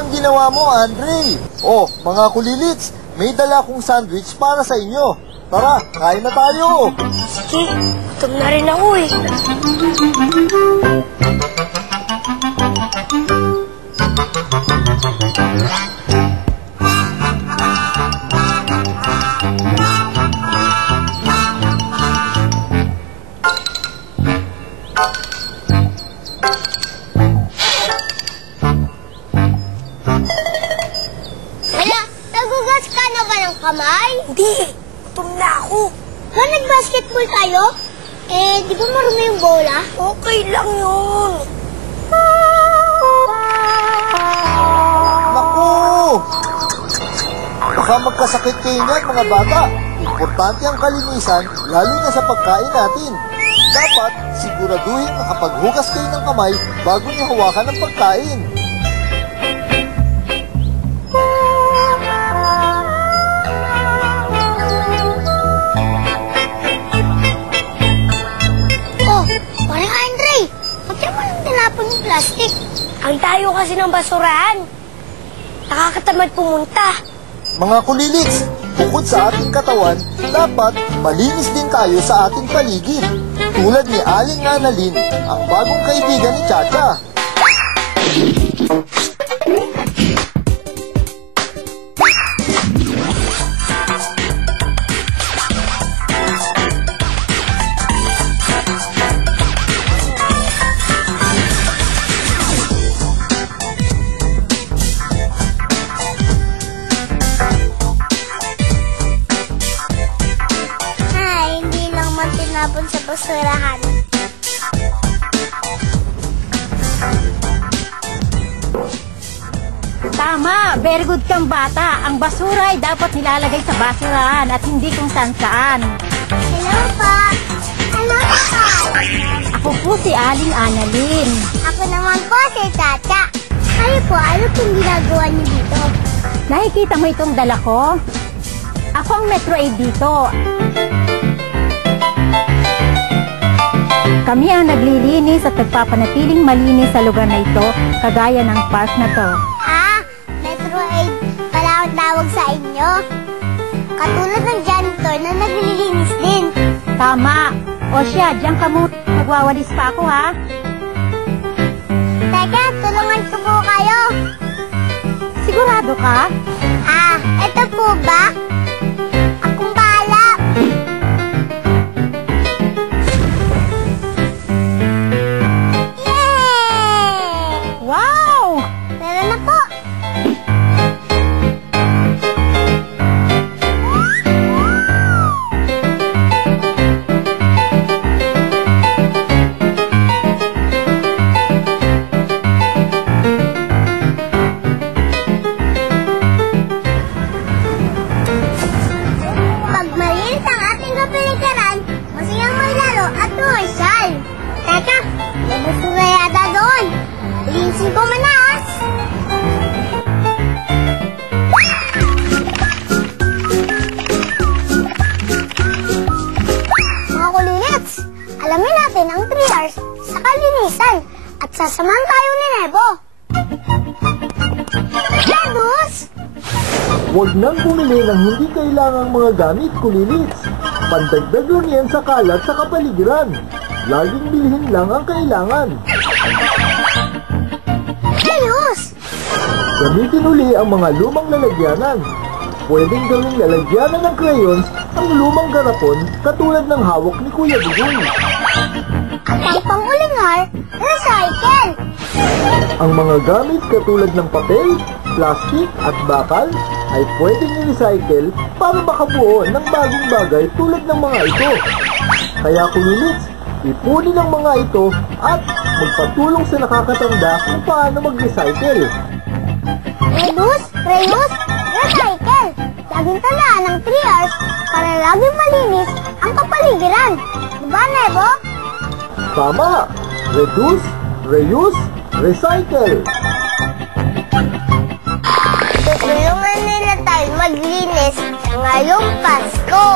ang ginawa mo, Andre. Oh, mga kulilits, may dala kong sandwich para sa inyo. Tara, kain na tayo. Sige, gutom na rin ako eh. Kamay? Hindi, gutom na ako. Ba, nag-basketball tayo? Eh, di ba marumi yung bola? Okay lang yun. Naku! Baka magkasakit kayo niyan, mga bata. Importante ang kalinisan, lalo na sa pagkain natin. Dapat siguraduhin na kapag hugas kayo ng kamay bago niyo hawakan ang pagkain. Yung plastic. Ang tayo kasi ng basurahan. Nakakatamad pumunta. Mga kulilits, bukod sa ating katawan, dapat malinis din tayo sa ating paligid. Tulad ni Aling Annalyn, ang bagong kaibigan ni Chacha. Tinapon sa basurahan. Tama! Very good kang bata. Ang basura ay dapat nilalagay sa basurahan at hindi kung saan-saan. Hello po! Hello po! Ako po si Aling Annalyn. Ako naman po si Chacha. Kayo po, ano pong ginagawa niyo dito? Nakikita mo itong dala ko? Ako ang Metro Aid dito. Kami ang naglilinis at nagpapanatiling malinis sa lugar na ito, kagaya ng park na to. Ah, Metro Aid pala ang tawag sa inyo. Katulad ng janitor na naglilinis din. Tama. O siya, diyan ka muna. Nagwawalis pa ako, ha? Teka, tulungan ko po kayo. Sigurado ka? Ah, eto po ba? Akong bahala. Wow! Meron na po. Pag malinis ang ating kapaligiran, masayang maglaro at tumasyal. Teka, may basura yata doon. Linisin ko manas. Mga kulilits, alamin natin ang 3 R's sa kalinisan at sasamahan tayo ni Nebo. Reduce! Huwag nang bumili ng hindi kailangang mga gamit, kulilits. Pandagdag lang yan sa kalat sa kapaligiran. Laging bilhin lang ang kailangan. Reuse! Gamitin uli ang mga lumang lalagyanan. Pwedeng gawing lalagyanan ng crayons ang lumang garapon katulad ng hawak ni Kuya Bugoy. At ang panguling R, recycle! Ang mga gamit katulad ng papel, plastic at bakal ay pwedeng i-recycle para makabuo ng bagong bagay tulad ng mga ito. Kaya kulilits, ipunin ang mga ito at magpatulong sa nakakatanda kung paano mag-recycle. Reduce, reuse, recycle! Laging tandaan ng 3 R's para laging malinis ang kapaligiran. Diba, Nebo? Tama! Reduce, reuse, recycle! Tutulungan nila tayo maglinis sa ngayong Pasko.